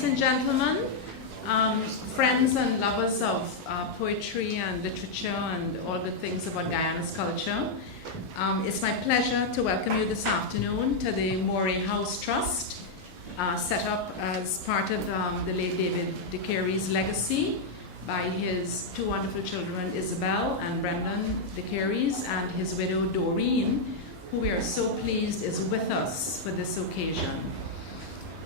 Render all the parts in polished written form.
Ladies and gentlemen, friends and lovers of poetry and literature and all good things about Guyana's culture, it's my pleasure to welcome you this afternoon to the Moray House Trust, set up as part of the late David de Carey's legacy by his two wonderful children, Isabel and Brendan de Careys, and his widow, Doreen, who we are so pleased is with us for this occasion.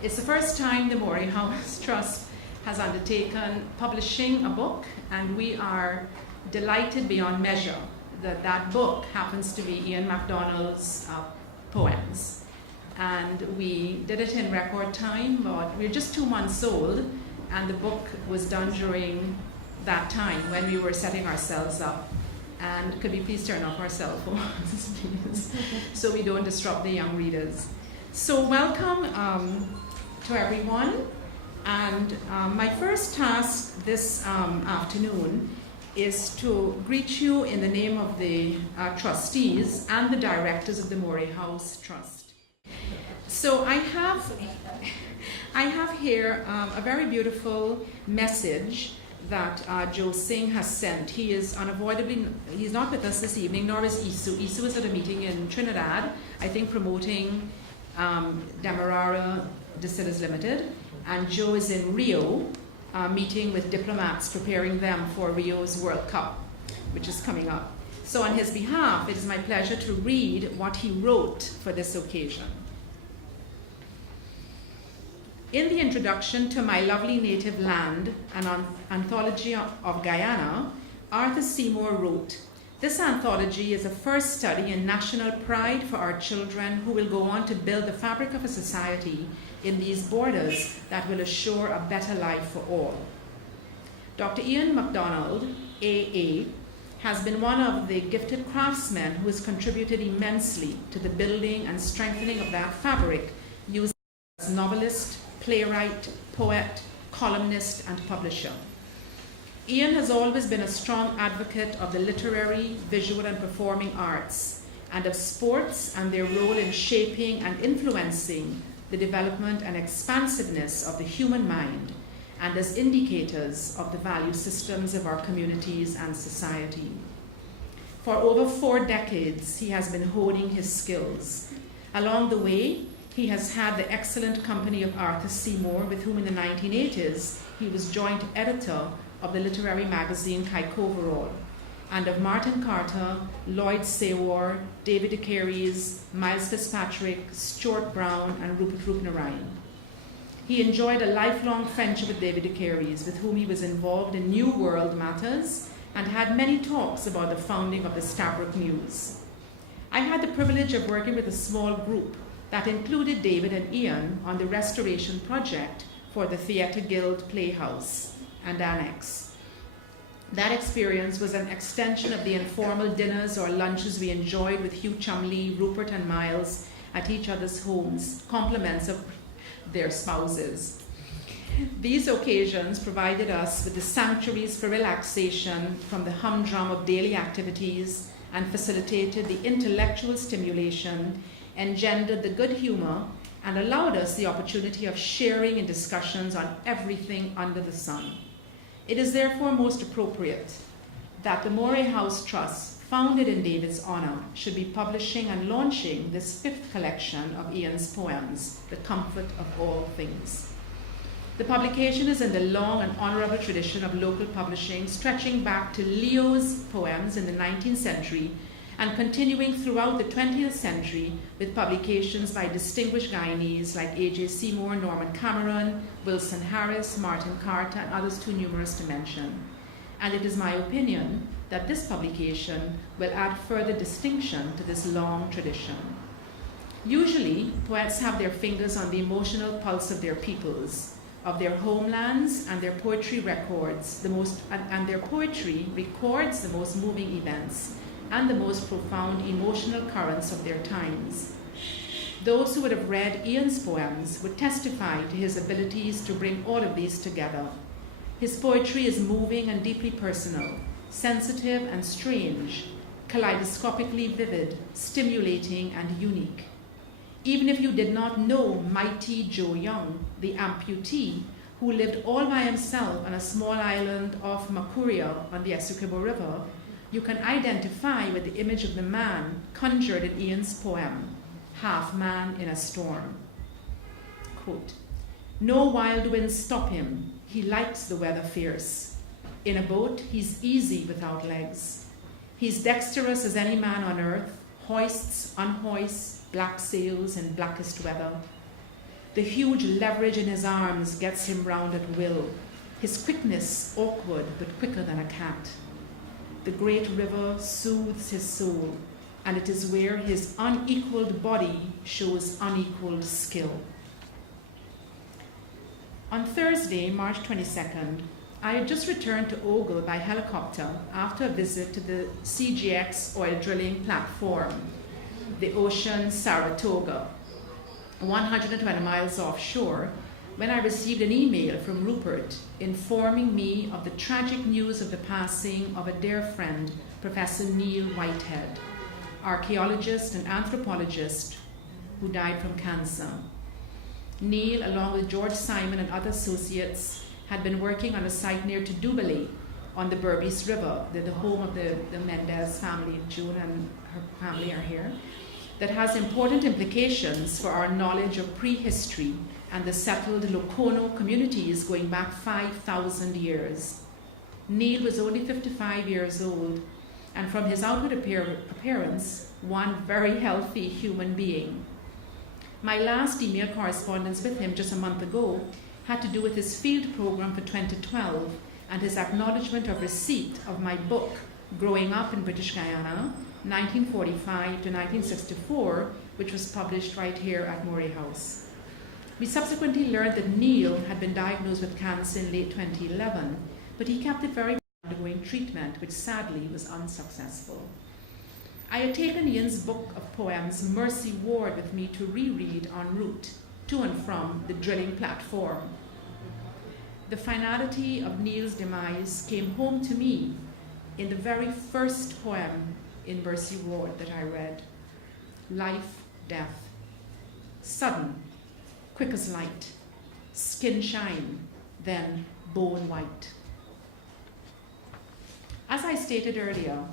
It's the first time the Moray House Trust has undertaken publishing a book, and we are delighted beyond measure that that book happens to be Ian MacDonald's poems. And we did it in record time, but we're just 2 months old, and the book was done during that time when we were setting ourselves up. And could we please turn off our cell phones, please, so we don't disrupt the young readers. So welcome to everyone. And my first task this afternoon is to greet you in the name of the trustees and the directors of the Moray House Trust. So I have here a very beautiful message that Joe Singh has sent. He is unavoidably, he's not with us this evening, nor is Isu. Isu is at a meeting in Trinidad, I think promoting Demerara Distillers Limited, and Joe is in Rio, meeting with diplomats, preparing them for Rio's World Cup, which is coming up. So on his behalf, it is my pleasure to read what he wrote for this occasion. In the introduction to My Lovely Native Land, an anthology of Guyana, Arthur Seymour wrote, "This anthology is a first study in national pride for our children who will go on to build the fabric of a society in these borders that will assure a better life for all." Dr. Ian MacDonald, AA, has been one of the gifted craftsmen who has contributed immensely to the building and strengthening of that fabric, using as novelist, playwright, poet, columnist, and publisher. Ian has always been a strong advocate of the literary, visual, and performing arts, and of sports and their role in shaping and influencing the development and expansiveness of the human mind, and as indicators of the value systems of our communities and society. For over 4 decades, he has been honing his skills. Along the way, he has had the excellent company of Arthur Seymour, with whom in the 1980s he was joint editor of the literary magazine Kaikoverall, and of Martin Carter, Lloyd Sawar, David de Careys, Miles Fitzpatrick, Stuart Brown, and Rupert Rupnarayan. He enjoyed a lifelong friendship with David de Careys, with whom he was involved in New World matters and had many talks about the founding of the Stabroek News. I had the privilege of working with a small group that included David and Ian on the restoration project for the Theatre Guild Playhouse and Annex. That experience was an extension of the informal dinners or lunches we enjoyed with Hugh Chumley, Rupert, and Miles at each other's homes, compliments of their spouses. These occasions provided us with the sanctuaries for relaxation from the humdrum of daily activities and facilitated the intellectual stimulation, engendered the good humor, and allowed us the opportunity of sharing in discussions on everything under the sun. It is therefore most appropriate that the Moray House Trust, founded in David's honor, should be publishing and launching this 5th collection of Ian's poems, The Comfort of All Things. The publication is in the long and honorable tradition of local publishing, stretching back to Leo's poems in the 19th century and continuing throughout the 20th century with publications by distinguished Guyanese like A.J. Seymour, Norman Cameron, Wilson Harris, Martin Carter, and others too numerous to mention. And it is my opinion that this publication will add further distinction to this long tradition. Usually, poets have their fingers on the emotional pulse of their peoples, of their homelands, and their poetry records and their poetry records the most moving events and the most profound emotional currents of their times. Those who would have read Ian's poems would testify to his abilities to bring all of these together. His poetry is moving and deeply personal, sensitive and strange, kaleidoscopically vivid, stimulating and unique. Even if you did not know mighty Joe Young, the amputee, who lived all by himself on a small island off Makuria on the Essequibo River, you can identify with the image of the man conjured in Ian's poem, Half Man in a Storm. Quote, "No wild winds stop him, he likes the weather fierce. In a boat, he's easy without legs. He's dexterous as any man on earth, hoists, unhoists, black sails in blackest weather. The huge leverage in his arms gets him round at will, his quickness awkward but quicker than a cat. The great river soothes his soul, and it is where his unequaled body shows unequaled skill." On Thursday, March 22nd, I had just returned to Ogle by helicopter after a visit to the CGX oil drilling platform, the Ocean Saratoga, 120 miles offshore, when I received an email from Rupert informing me of the tragic news of the passing of a dear friend, Professor Neil Whitehead, archaeologist and anthropologist who died from cancer. Neil, along with George Simon and other associates, had been working on a site near Tudubali on the Berbice River, the home of the Mendez family. June and her family are here. That has important implications for our knowledge of prehistory and the settled Lokono communities going back 5,000 years. Neil was only 55 years old, and from his outward appearance, one very healthy human being. My last email correspondence with him just a month ago had to do with his field program for 2012 and his acknowledgement of receipt of my book, Growing Up in British Guyana, 1945 to 1964, which was published right here at Moray House. We subsequently learned that Neil had been diagnosed with cancer in late 2011, but he kept it very undergoing treatment, which sadly was unsuccessful. I had taken Ian's book of poems, Mercy Ward, with me to reread en route to and from the drilling platform. The finality of Neil's demise came home to me in the very first poem in Mercy Ward that I read. Life, death, sudden, quick as light, skin shine, then bone white. As I stated earlier,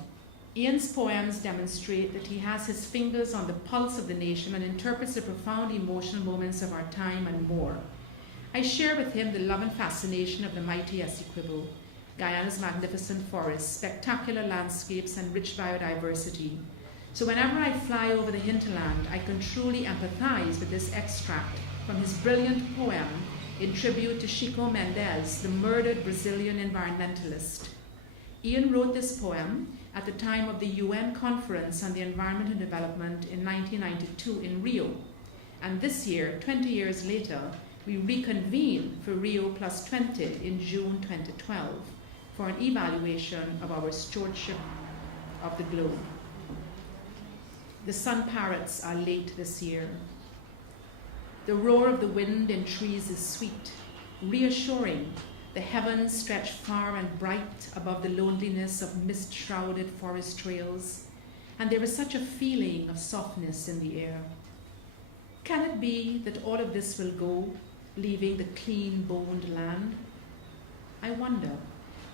Ian's poems demonstrate that he has his fingers on the pulse of the nation and interprets the profound emotional moments of our time and more. I share with him the love and fascination of the mighty Essequibo, Guyana's magnificent forests, spectacular landscapes, and rich biodiversity. So whenever I fly over the hinterland, I can truly empathize with this extract from his brilliant poem in tribute to Chico Mendes, the murdered Brazilian environmentalist. Ian wrote this poem at the time of the UN Conference on the Environment and Development in 1992 in Rio. And this year, 20 years later, we reconvene for Rio Plus 20 in June 2012 for an evaluation of our stewardship of the globe. The sun parrots are late this year. The roar of the wind in trees is sweet, reassuring. The heavens stretch far and bright above the loneliness of mist-shrouded forest trails, and there is such a feeling of softness in the air. Can it be that all of this will go, leaving the clean-boned land? I wonder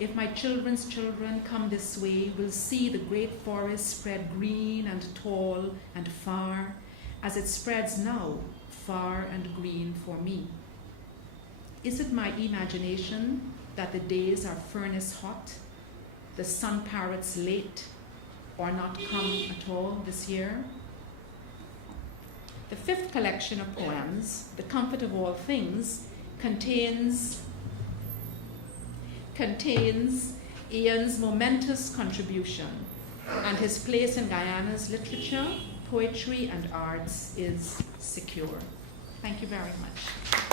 if my children's children come this way will see the great forest spread green and tall and far, as it spreads now, far and green for me. Is it my imagination that the days are furnace hot, the sun parrots late, or not come at all this year? The fifth collection of poems, The Comfort of All Things, contains Ian's momentous contribution, and his place in Guyana's literature, poetry, and arts is secure. Thank you very much.